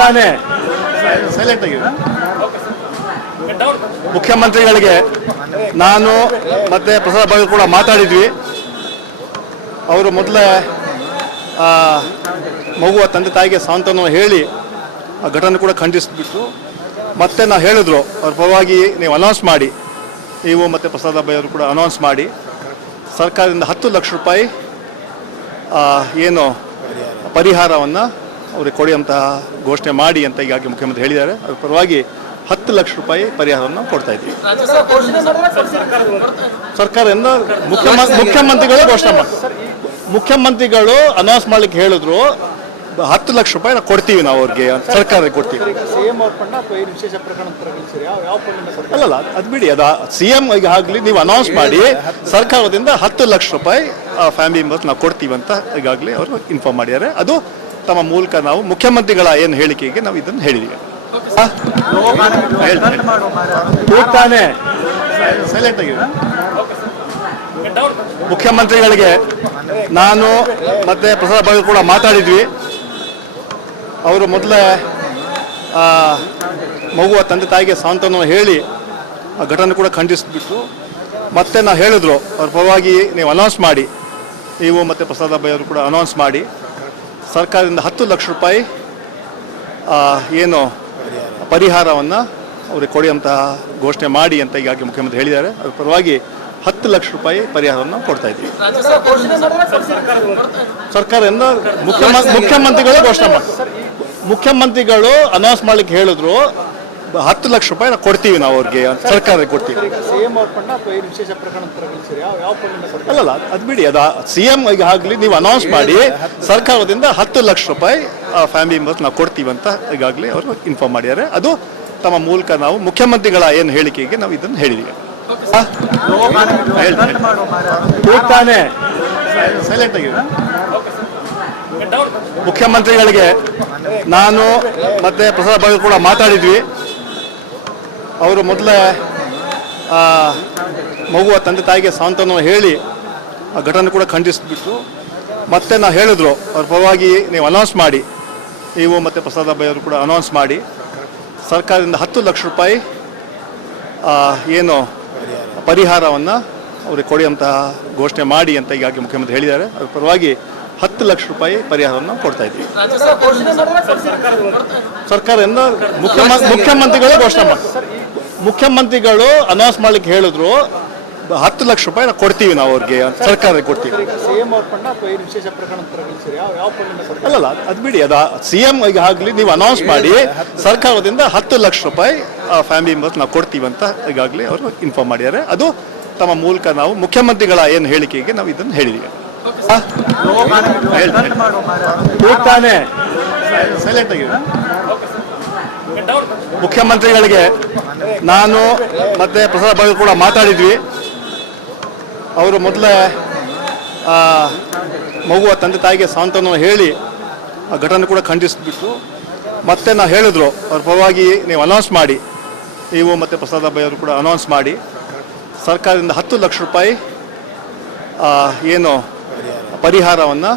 ತಾನೇ ಸೈಲೆಂಟ್ ಆಗಿ ಮುಖ್ಯಮಂತ್ರಿಗಳಿಗೆ ನಾನು ಮತ್ತೆ ಪ್ರಸಾದ್ ಭಾಗ ಕೂಡ ಮಾತಾಡಿದ್ವಿ. ಅವರು ಮೊದಲೇ ಮಗುವ ತಂದೆ ತಾಯಿಗೆ ಸಾಂತ್ವನ ಹೇಳಿ ಆ ಘಟನೆ ಕೂಡ ಖಂಡಿಸಿಬಿಟ್ಟು ಮತ್ತೆ ನಾವು ಹೇಳಿದ್ರು ಅವ್ರ ಪರವಾಗಿ ನೀವು ಅನೌನ್ಸ್ ಮಾಡಿ, ನೀವು ಮತ್ತು ಪ್ರಸಾದ್ ಭಾಯ್ ಅವರು ಕೂಡ ಅನೌನ್ಸ್ ಮಾಡಿ ಸರ್ಕಾರದಿಂದ 10 ಲಕ್ಷ ರೂಪಾಯಿ ಏನು ಪರಿಹಾರವನ್ನು ಅವ್ರಿಗೆ ಕೊಡುವಂತಹ ಘೋಷಣೆ ಮಾಡಿ ಅಂತ ಈಗಾಗಲೇ ಮುಖ್ಯಮಂತ್ರಿ ಹೇಳಿದ್ದಾರೆ. ಅದ್ರ ಪರವಾಗಿ 10 ಲಕ್ಷ ರೂಪಾಯಿ ಪರಿಹಾರವನ್ನು ಕೊಡ್ತಾ ಇದ್ವಿ. ಸರ್ಕಾರದಿಂದ ಮುಖ್ಯಮಂತ್ರಿಗಳು ಘೋಷಣೆ ಮಾಡಿ, ಮುಖ್ಯಮಂತ್ರಿಗಳು ಅನೌನ್ಸ್ ಮಾಡ್ಲಿಕ್ಕೆ ಹೇಳಿದ್ರು 10 ಲಕ್ಷ ರೂಪಾಯಿ ನಾವು ಕೊಡ್ತೀವಿ, ನಾವು ಅವ್ರಿಗೆ ಸರ್ಕಾರಕ್ಕೆ ಕೊಡ್ತೀವಿ. ಅಲ್ಲಲ್ಲ, ಅದು ಬಿಡಿ, ಅದು CM ಆಗಲಿ ನೀವು ಅನೌನ್ಸ್ ಮಾಡಿ ಸರ್ಕಾರದಿಂದ 10 ಲಕ್ಷ ರೂಪಾಯಿ ಫ್ಯಾಮಿಲಿ ಮೆಂಬರ್ಸ್ ನಾವು ಕೊಡ್ತೀವಿ ಅಂತ ಈಗಾಗಲೇ ಅವರು ಇನ್ಫಾರ್ಮ್ ಮಾಡಿದ್ದಾರೆ. ಅದು ತಮ್ಮ ಮೂಲಕ ನಾವು ಮುಖ್ಯಮಂತ್ರಿಗಳ ಏನು ಹೇಳಿಕೆಗೆ ನಾವು ಇದನ್ನು ಹೇಳಿದ್ದೀವಿ. ತಾನೇ ಸೈಲೆಂಟ್ ಆಗಿ ಮುಖ್ಯಮಂತ್ರಿಗಳಿಗೆ ನಾನು ಮತ್ತೆ ಪ್ರಸಾದ್ ಭಾಗ ಕೂಡ ಮಾತಾಡಿದ್ವಿ. ಅವರು ಮೊದಲೇ ಮಗುವ ತಂದೆ ತಾಯಿಗೆ ಸಾಂತ್ವನ ಹೇಳಿ ಆ ಘಟನೆ ಕೂಡ ಖಂಡಿಸಿಬಿಟ್ಟು ಮತ್ತೆ ನಾವು ಹೇಳಿದ್ರು ಅವ್ರ ಪರವಾಗಿ ನೀವು ಅನೌನ್ಸ್ ಮಾಡಿ, ನೀವು ಮತ್ತು ಪ್ರಸಾದ್ ಭಾಯ್ ಅವರು ಕೂಡ ಅನೌನ್ಸ್ ಮಾಡಿ ಸರ್ಕಾರದಿಂದ 10 ಲಕ್ಷ ರೂಪಾಯಿ ಏನು ಪರಿಹಾರವನ್ನು ಅವ್ರಿಗೆ ಕೊಡುವಂತಹ ಘೋಷಣೆ ಮಾಡಿ ಅಂತ ಈಗಾಗಲೇ ಮುಖ್ಯಮಂತ್ರಿ ಹೇಳಿದ್ದಾರೆ. ಅದ್ರ ಪರವಾಗಿ 10 ಲಕ್ಷ ರೂಪಾಯಿ ಪರಿಹಾರವನ್ನು ಕೊಡ್ತಾ ಇದ್ವಿ. ಸರ್ಕಾರದಿಂದ ಮುಖ್ಯಮಂತ್ರಿಗಳು ಘೋಷಣೆ ಮಾಡಿ, ಮುಖ್ಯಮಂತ್ರಿಗಳು ಅನೌನ್ಸ್ ಮಾಡ್ಲಿಕ್ಕೆ ಹೇಳಿದ್ರು 10 ಲಕ್ಷ ರೂಪಾಯಿ ನಾವು ಕೊಡ್ತೀವಿ, ನಾವು ಅವ್ರಿಗೆ ಸರ್ಕಾರಕ್ಕೆ ಕೊಡ್ತೀವಿ. ಅಲ್ಲಲ್ಲ, ಅದು ಬಿಡಿ, ಅದು CM ಆಗಲಿ ನೀವು ಅನೌನ್ಸ್ ಮಾಡಿ ಸರ್ಕಾರದಿಂದ 10 ಲಕ್ಷ ರೂಪಾಯಿ ಫ್ಯಾಮಿಲಿ ಮೆಂಬರ್ಸ್ ನಾವು ಕೊಡ್ತೀವಿ ಅಂತ ಈಗಾಗಲೇ ಅವರು ಇನ್ಫಾರ್ಮ್ ಮಾಡಿದ್ದಾರೆ. ಅದು ತಮ್ಮ ಮೂಲಕ ನಾವು ಮುಖ್ಯಮಂತ್ರಿಗಳ ಏನು ಹೇಳಿಕೆಗೆ ನಾವು ಇದನ್ನು ಹೇಳಿದ್ದೀವಿ. ತಾನೇ ಸೈಲೆಂಟ್ ಆಗಿ ಮುಖ್ಯಮಂತ್ರಿಗಳಿಗೆ ನಾನು ಮತ್ತೆ ಪ್ರಸಾದ್ ಭಾಗ ಕೂಡ ಮಾತಾಡಿದ್ವಿ. ಅವರು ಮೊದಲೇ ಮಗುವ ತಂದೆ ತಾಯಿಗೆ ಸಾಂತ್ವನ ಹೇಳಿ ಆ ಘಟನೆ ಕೂಡ ಖಂಡಿಸಿಬಿಟ್ಟು ಮತ್ತೆ ನಾವು ಹೇಳಿದ್ರು ಅವ್ರ ಪರವಾಗಿ ನೀವು ಅನೌನ್ಸ್ ಮಾಡಿ, ನೀವು ಮತ್ತು ಪ್ರಸಾದ್ ಭಾಯ್ ಅವರು ಕೂಡ ಅನೌನ್ಸ್ ಮಾಡಿ ಸರ್ಕಾರದಿಂದ 10 ಲಕ್ಷ ರೂಪಾಯಿ ಏನು ಪರಿಹಾರವನ್ನು ಅವ್ರಿಗೆ ಕೊಡುವಂತಹ ಘೋಷಣೆ ಮಾಡಿ ಅಂತ ಈಗಾಗಲೇ ಮುಖ್ಯಮಂತ್ರಿ ಹೇಳಿದ್ದಾರೆ. ಅದ್ರ ಪರವಾಗಿ 10 ಲಕ್ಷ ರೂಪಾಯಿ ಪರಿಹಾರವನ್ನು ಕೊಡ್ತಾ ಇದ್ವಿ. ಸರ್ಕಾರದಿಂದ ಮುಖ್ಯಮಂತ್ರಿಗಳು ಘೋಷಣೆ ಮಾಡಿ, ಮುಖ್ಯಮಂತ್ರಿಗಳು ಅನೌನ್ಸ್ ಮಾಡ್ಲಿಕ್ಕೆ ಹೇಳಿದ್ರು 10 ಲಕ್ಷ ರೂಪಾಯಿ ನಾವು ಕೊಡ್ತೀವಿ, ನಾವು ಅವ್ರಿಗೆ ಸರ್ಕಾರಕ್ಕೆ ಕೊಡ್ತೀವಿ. ಅಲ್ಲಲ್ಲ, ಅದು ಬಿಡಿ, ಅದು CM ಆಗಲಿ ನೀವು ಅನೌನ್ಸ್ ಮಾಡಿ ಸರ್ಕಾರದಿಂದ 10 ಲಕ್ಷ ರೂಪಾಯಿ ಫ್ಯಾಮಿಲಿ ಮೆಂಬರ್ಸ್ ನಾವು ಕೊಡ್ತೀವಿ ಅಂತ ಈಗಾಗಲೇ ಅವರು ಇನ್ಫಾರ್ಮ್ ಮಾಡಿದ್ದಾರೆ. ಅದು ತಮ್ಮ ಮೂಲಕ ನಾವು ಮುಖ್ಯಮಂತ್ರಿಗಳ ಏನು ಹೇಳಿಕೆಗೆ ನಾವು ಇದನ್ನು ಹೇಳಿದ್ದೀವಿ. ತಾನೇ ಸೈಲೆಂಟ್ ಆಗಿ ಮುಖ್ಯಮಂತ್ರಿಗಳಿಗೆ ನಾನು ಮತ್ತೆ ಪ್ರಸಾದ್ ಭಾಗ ಕೂಡ ಮಾತಾಡಿದ್ವಿ. ಅವರು ಮೊದಲೇ ಮಗುವ ತಂದೆ ತಾಯಿಗೆ ಸಾಂತ್ವನ ಹೇಳಿ ಆ ಘಟನೆ ಕೂಡ ಖಂಡಿಸಿಬಿಟ್ಟು ಮತ್ತೆ ನಾವು ಹೇಳಿದ್ರು ಅವ್ರ ಪರವಾಗಿ ನೀವು ಅನೌನ್ಸ್ ಮಾಡಿ, ನೀವು ಮತ್ತು ಪ್ರಸಾದ್ ಭಾಯ್ ಅವರು ಕೂಡ ಅನೌನ್ಸ್ ಮಾಡಿ ಸರ್ಕಾರದಿಂದ 10 ಲಕ್ಷ ರೂಪಾಯಿ ಏನು ಪರಿಹಾರವನ್ನು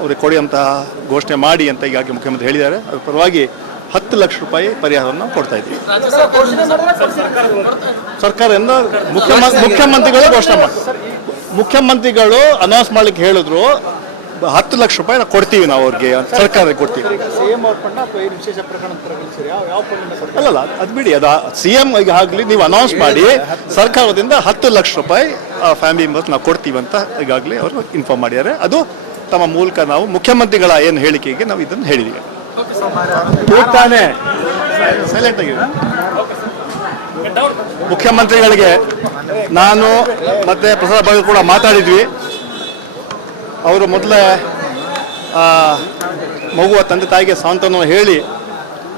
ಅವ್ರಿಗೆ ಕೊಡುವಂತಹ ಘೋಷಣೆ ಮಾಡಿ ಅಂತ ಈಗಾಗಲೇ ಮುಖ್ಯಮಂತ್ರಿ ಹೇಳಿದ್ದಾರೆ. ಅದ್ರ ಪರವಾಗಿ 10 ಲಕ್ಷ ರೂಪಾಯಿ ಪರಿಹಾರವನ್ನು ಕೊಡ್ತಾ ಇದ್ವಿ. ಸರ್ಕಾರದಿಂದ ಮುಖ್ಯಮಂತ್ರಿಗಳು ಘೋಷಣೆ ಮಾಡಿ, ಮುಖ್ಯಮಂತ್ರಿಗಳು ಅನೌನ್ಸ್ ಮಾಡ್ಲಿಕ್ಕೆ ಹೇಳಿದ್ರು 10 ಲಕ್ಷ ರೂಪಾಯಿ ನಾವು ಕೊಡ್ತೀವಿ, ನಾವು ಅವ್ರಿಗೆ ಸರ್ಕಾರಕ್ಕೆ ಕೊಡ್ತೀವಿ. ಅಲ್ಲಲ್ಲ, ಅದು ಬಿಡಿ, ಅದು CM ಆಗಲಿ ನೀವು ಅನೌನ್ಸ್ ಮಾಡಿ ಸರ್ಕಾರದಿಂದ 10 ಲಕ್ಷ ರೂಪಾಯಿ ಫ್ಯಾಮಿಲಿ ಮೆಂಬರ್ಸ್ ನಾವು ಕೊಡ್ತೀವಿ ಅಂತ ಈಗಾಗಲೇ ಅವರು ಇನ್ಫಾರ್ಮ್ ಮಾಡಿದ್ದಾರೆ. ಅದು ತಮ್ಮ ಮೂಲಕ ನಾವು ಮುಖ್ಯಮಂತ್ರಿಗಳ ಏನು ಹೇಳಿಕೆಗೆ ನಾವು ಇದನ್ನು ಹೇಳಿದ್ದೀವಿ. ತಾನೇ ಸೈಲೆಂಟ್ ಆಗಿ ಮುಖ್ಯಮಂತ್ರಿಗಳಿಗೆ ನಾನು ಮತ್ತೆ ಪ್ರಸಾದ್ ಭಾಗ ಕೂಡ ಮಾತಾಡಿದ್ವಿ. ಅವರು ಮೊದಲೇ ಮಗುವ ತಂದೆ ತಾಯಿಗೆ ಸಾಂತ್ವನ ಹೇಳಿ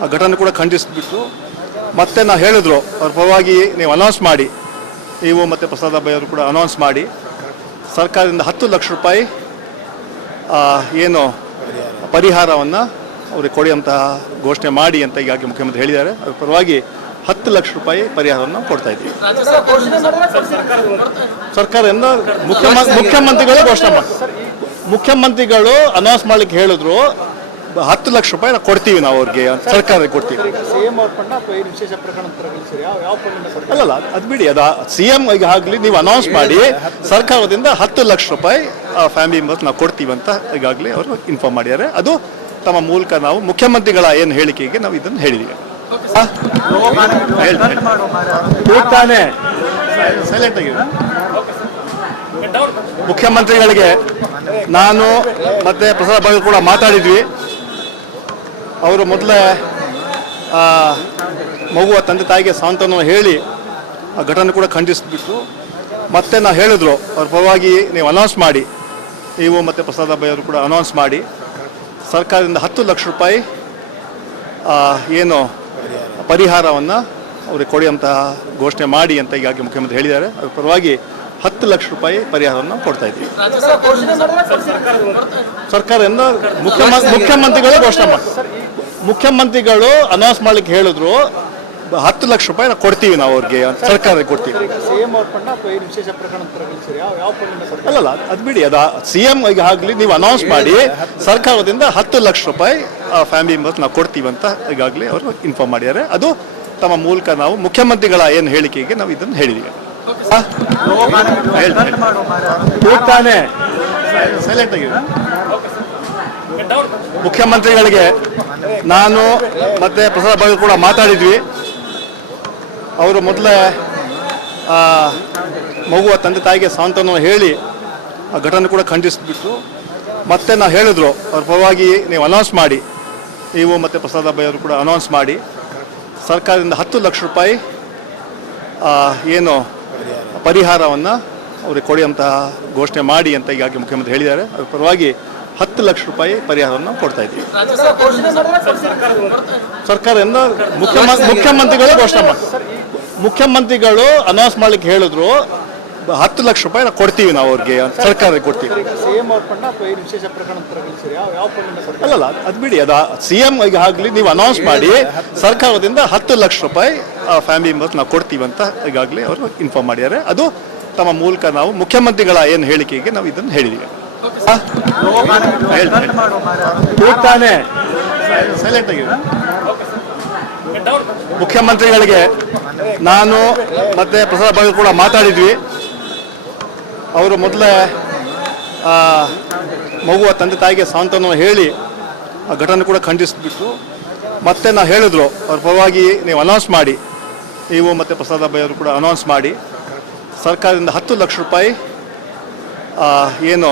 ಆ ಘಟನೆ ಕೂಡ ಖಂಡಿಸಿಬಿಟ್ಟು ಮತ್ತೆ ನಾವು ಹೇಳಿದ್ರು ಅವ್ರ ಪರವಾಗಿ ನೀವು ಅನೌನ್ಸ್ ಮಾಡಿ, ನೀವು ಮತ್ತು ಪ್ರಸಾದ್ ಭಾಯ್ ಅವರು ಕೂಡ ಅನೌನ್ಸ್ ಮಾಡಿ ಸರ್ಕಾರದಿಂದ 10 ಲಕ್ಷ ರೂಪಾಯಿ ಏನು ಪರಿಹಾರವನ್ನು ಅವ್ರಿಗೆ ಕೊಡುವಂತಹ ಘೋಷಣೆ ಮಾಡಿ ಅಂತ ಈಗಾಗಲೇ ಮುಖ್ಯಮಂತ್ರಿ ಹೇಳಿದ್ದಾರೆ. ಅದ್ರ ಪರವಾಗಿ 10 ಲಕ್ಷ ರೂಪಾಯಿ ಪರಿಹಾರವನ್ನು ಕೊಡ್ತಾ ಇದ್ವಿ. ಸರ್ಕಾರದಿಂದ ಮುಖ್ಯಮಂತ್ರಿಗಳು ಘೋಷಣೆ ಮಾಡಿ, ಮುಖ್ಯಮಂತ್ರಿಗಳು ಅನೌನ್ಸ್ ಮಾಡ್ಲಿಕ್ಕೆ ಹೇಳಿದ್ರು 10 ಲಕ್ಷ ರೂಪಾಯಿ ನಾವು ಕೊಡ್ತೀವಿ, ನಾವು ಅವ್ರಿಗೆ ಸರ್ಕಾರಕ್ಕೆ ಕೊಡ್ತೀವಿ. ಸಿಎಂ ಅವ್ರ ಫಂಡ್ ಅಥವಾ ಏನು ವಿಶೇಷ ಪ್ರಕರಣ ತರಲಿಸಿ ಯಾವ ಫಂಡ್ ಸರ್ಕಾರ? ಅಲ್ಲಲ್ಲ, ಅದು ಬಿಡಿ, ಅದು CM ಆಗಲಿ ನೀವು ಅನೌನ್ಸ್ ಮಾಡಿ ಸರ್ಕಾರದಿಂದ 10 ಲಕ್ಷ ರೂಪಾಯಿ ಫ್ಯಾಮಿಲಿ ಮೆಂಬರ್ಸ್ ನಾವು ಕೊಡ್ತೀವಿ ಅಂತ ಈಗಾಗಲೇ ಅವರು ಇನ್ಫಾರ್ಮ್ ಮಾಡಿದ್ದಾರೆ. ಅದು ತಮ್ಮ ಮೂಲಕ ನಾವು ಮುಖ್ಯಮಂತ್ರಿಗಳ ಏನು ಹೇಳಿಕೆಗೆ ನಾವು ಇದನ್ನು ಹೇಳಿದ್ದೀವಿ. ತಾನೇ ಸೈಲೆಂಟ್ ಆಗಿ ಮುಖ್ಯಮಂತ್ರಿಗಳಿಗೆ ನಾನು ಮತ್ತೆ ಪ್ರಸಾದ್ ಬಗ್ಗೆ ಕೂಡ ಮಾತಾಡಿದ್ವಿ. ಅವರು ಮೊದಲೇ ಮಗುವ ತಂದೆ ತಾಯಿಗೆ ಸಾಂತ್ವನ ಹೇಳಿ ಆ ಘಟನೆ ಕೂಡ ಖಂಡಿಸಿಬಿಟ್ಟು ಮತ್ತೆ ನಾವು ಹೇಳಿದ್ರು ಅವ್ರ ಪರವಾಗಿ ನೀವು ಅನೌನ್ಸ್ ಮಾಡಿ, ನೀವು ಮತ್ತು ಪ್ರಸಾದ್ ಅವರು ಕೂಡ ಅನೌನ್ಸ್ ಮಾಡಿ ಸರ್ಕಾರದಿಂದ 10 ಲಕ್ಷ ರೂಪಾಯಿ ಏನು ಪರಿಹಾರವನ್ನು ಅವ್ರಿಗೆ ಕೊಡುವಂತಹ ಘೋಷಣೆ ಮಾಡಿ ಅಂತ ಈಗಾಗಲೇ ಮುಖ್ಯಮಂತ್ರಿ ಹೇಳಿದ್ದಾರೆ. ಅದ್ರ ಪರವಾಗಿ 10 ಲಕ್ಷ ರೂಪಾಯಿ ಪರಿಹಾರವನ್ನು ಕೊಡ್ತಾ ಇದ್ದೀವಿ. ಸರ್ಕಾರದಿಂದ ಮುಖ್ಯಮಂತ್ರಿಗಳೇ ಘೋಷಣೆ ಮಾಡಿ, ಮುಖ್ಯಮಂತ್ರಿಗಳು ಅನೌನ್ಸ್ ಮಾಡ್ಲಿಕ್ಕೆ ಹೇಳಿದ್ರು 10 ಲಕ್ಷ ರೂಪಾಯಿ ನಾವು ಕೊಡ್ತೀವಿ, ನಾವು ಅವ್ರಿಗೆ ಸರ್ಕಾರಕ್ಕೆ ಕೊಡ್ತೀವಿ. ಸಿಎಂ ಅವ್ರ ಫಂಡ್ ಅಥವಾ ಏನು ವಿಶೇಷ ಪ್ರಕರಣ ತರಲಿಸಿ ಯಾವ ಫಂಡ್ ಸರ್ಕಾರ? ಅಲ್ಲಲ್ಲ, ಅದು ಬಿಡಿ, ಅದು CM ಆಗಲಿ ನೀವು ಅನೌನ್ಸ್ ಮಾಡಿ ಸರ್ಕಾರದಿಂದ 10 ಲಕ್ಷ ರೂಪಾಯಿ ಫ್ಯಾಮಿಲಿ ಮೆಂಬರ್ಸ್ ನಾವು ಕೊಡ್ತೀವಿ ಅಂತ ಈಗಾಗಲೇ ಅವರು ಇನ್ಫಾರ್ಮ್ ಮಾಡಿದ್ದಾರೆ. ಅದು ತಮ್ಮ ಮೂಲಕ ನಾವು ಮುಖ್ಯಮಂತ್ರಿಗಳ ಏನು ಹೇಳಿಕೆಗೆ ನಾವು ಇದನ್ನು ಹೇಳಿದ್ದೀವಿ. ತಾನೇ ಸೈಲೆಂಟ್ ಆಗಿ ಮುಖ್ಯಮಂತ್ರಿಗಳಿಗೆ ನಾನು ಮತ್ತೆ ಪ್ರಸಾದ್ ಬಗ್ಗೆ ಕೂಡ ಮಾತಾಡಿದ್ವಿ. ಅವರು ಮೊದಲೇ ಮಗುವ ತಂದೆ ತಾಯಿಗೆ ಸಾಂತ್ವನ ಹೇಳಿ ಆ ಘಟನೆ ಕೂಡ ಖಂಡಿಸಿಬಿಟ್ಟು ಮತ್ತೆ ನಾವು ಹೇಳಿದ್ರು ಅವ್ರ ಪರವಾಗಿ ನೀವು ಅನೌನ್ಸ್ ಮಾಡಿ, ನೀವು ಮತ್ತು ಪ್ರಸಾದ್ ಅವರು ಕೂಡ ಅನೌನ್ಸ್ ಮಾಡಿ ಸರ್ಕಾರದಿಂದ 10 ಲಕ್ಷ ರೂಪಾಯಿ ಏನು ಪರಿಹಾರವನ್ನು ಅವ್ರಿಗೆ ಕೊಡುವಂತಹ ಘೋಷಣೆ ಮಾಡಿ ಅಂತ ಈಗಾಗಲೇ ಮುಖ್ಯಮಂತ್ರಿ ಹೇಳಿದ್ದಾರೆ. ಅದ್ರ ಪರವಾಗಿ 10 ಲಕ್ಷ ರೂಪಾಯಿ ಪರಿಹಾರವನ್ನು ಕೊಡ್ತಾ ಇದ್ದೀವಿ. ಸರ್ಕಾರದಿಂದ ಮುಖ್ಯಮಂತ್ರಿಗಳೇ ಘೋಷಣೆ ಮಾಡಿ, ಮುಖ್ಯಮಂತ್ರಿಗಳು ಅನೌನ್ಸ್ ಮಾಡ್ಲಿಕ್ಕೆ ಹೇಳಿದ್ರು 10 ಲಕ್ಷ ರೂಪಾಯಿ ನಾವು ಕೊಡ್ತೀವಿ, ನಾವು ಅವ್ರಿಗೆ ಸರ್ಕಾರಕ್ಕೆ ಕೊಡ್ತೀವಿ. ಸಿಎಂ ಅವ್ರ ಫಂಡ್ ಅಥವಾ ಏನು ವಿಶೇಷ ಪ್ರಕರಣ ತರಲಿಸಿ ಯಾವ ಫಂಡ್ ಸರ್ಕಾರ? ಅಲ್ಲಲ್ಲ, ಅದು ಬಿಡಿ, ಅದು CM ಆಗಲಿ ನೀವು ಅನೌನ್ಸ್ ಮಾಡಿ ಸರ್ಕಾರದಿಂದ 10 ಲಕ್ಷ ರೂಪಾಯಿ ಫ್ಯಾಮಿಲಿ ಮೆಂಬರ್ಸ್ ನಾವು ಕೊಡ್ತೀವಿ ಅಂತ ಈಗಾಗಲೇ ಅವರು ಇನ್ಫಾರ್ಮ್ ಮಾಡಿದ್ದಾರೆ. ಅದು ತಮ್ಮ ಮೂಲಕ ನಾವು ಮುಖ್ಯಮಂತ್ರಿಗಳ ಏನು ಹೇಳಿಕೆಗೆ ನಾವು ಇದನ್ನು ಹೇಳಿದ್ದೀವಿ. ತಾನೇ ಸೈಲೆಂಟ್ ಆಗಿ ಮುಖ್ಯಮಂತ್ರಿಗಳಿಗೆ ನಾನು ಮತ್ತೆ ಪ್ರಸಾದ್ ಬಗ್ಗೆ ಕೂಡ ಮಾತಾಡಿದ್ವಿ. ಅವರು ಮೊದಲೇ ಮಗುವ ತಂದೆ ತಾಯಿಗೆ ಸಾಂತ್ವನ ಹೇಳಿ ಆ ಘಟನೆ ಕೂಡ ಖಂಡಿಸಿಬಿಟ್ಟು ಮತ್ತೆ ನಾವು ಹೇಳಿದ್ರು ಅವ್ರ ಪರವಾಗಿ ನೀವು ಅನೌನ್ಸ್ ಮಾಡಿ, ನೀವು ಮತ್ತು ಪ್ರಸಾದ್ ಅವರು ಕೂಡ ಅನೌನ್ಸ್ ಮಾಡಿ ಸರ್ಕಾರದಿಂದ 10 ಲಕ್ಷ ರೂಪಾಯಿ ಏನು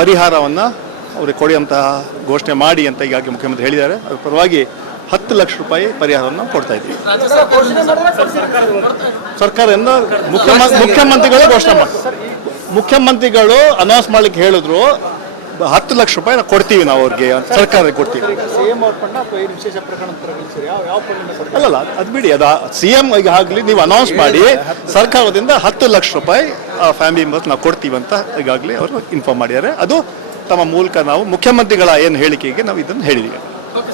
ಪರಿಹಾರವನ್ನು ಅವ್ರಿಗೆ ಕೊಡುವಂತಹ ಘೋಷಣೆ ಮಾಡಿ ಅಂತ ಈಗಾಗಲೇ ಮುಖ್ಯಮಂತ್ರಿ ಹೇಳಿದ್ದಾರೆ. ಅದ್ರ ಪರವಾಗಿ 10 ಲಕ್ಷ ರೂಪಾಯಿ ಪರಿಹಾರವನ್ನು ಕೊಡ್ತಾ ಇದ್ದೀವಿ. ಸರ್ಕಾರದಿಂದ ಮುಖ್ಯಮಂತ್ರಿಗಳೇ ಘೋಷಣೆ ಮಾಡಿ, ಮುಖ್ಯಮಂತ್ರಿಗಳು ಅನೌನ್ಸ್ ಮಾಡ್ಲಿಕ್ಕೆ ಹೇಳಿದ್ರು 10 ಲಕ್ಷ ರೂಪಾಯಿ ನಾವು ಕೊಡ್ತೀವಿ, ನಾವು ಅವ್ರಿಗೆ ಸರ್ಕಾರಕ್ಕೆ ಕೊಡ್ತೀವಿ. ಸಿಎಂ ಅವ್ರ ಫಂಡ್ ಅಥವಾ ಏನು ವಿಶೇಷ ಪ್ರಕರಣ ತರಲಿಸಿ ಯಾವ ಫಂಡ್ ಸರ್ಕಾರ? ಅಲ್ಲಲ್ಲ, ಅದು ಬಿಡಿ, ಅದು CM ಆಗಲಿ ನೀವು ಅನೌನ್ಸ್ ಮಾಡಿ ಸರ್ಕಾರದಿಂದ 10 ಲಕ್ಷ ರೂಪಾಯಿ ಫ್ಯಾಮಿಲಿ ಮೆಂಬರ್ಸ್ ನಾವು ಕೊಡ್ತೀವಿ ಅಂತ ಈಗಾಗಲೇ ಅವರು ಇನ್ಫಾರ್ಮ್ ಮಾಡಿದ್ದಾರೆ. ಅದು ತಮ್ಮ ಮೂಲಕ ನಾವು ಮುಖ್ಯಮಂತ್ರಿಗಳ ಏನು ಹೇಳಿಕೆಗೆ ನಾವು ಇದನ್ನು ಹೇಳಿದ್ದೀವಿ.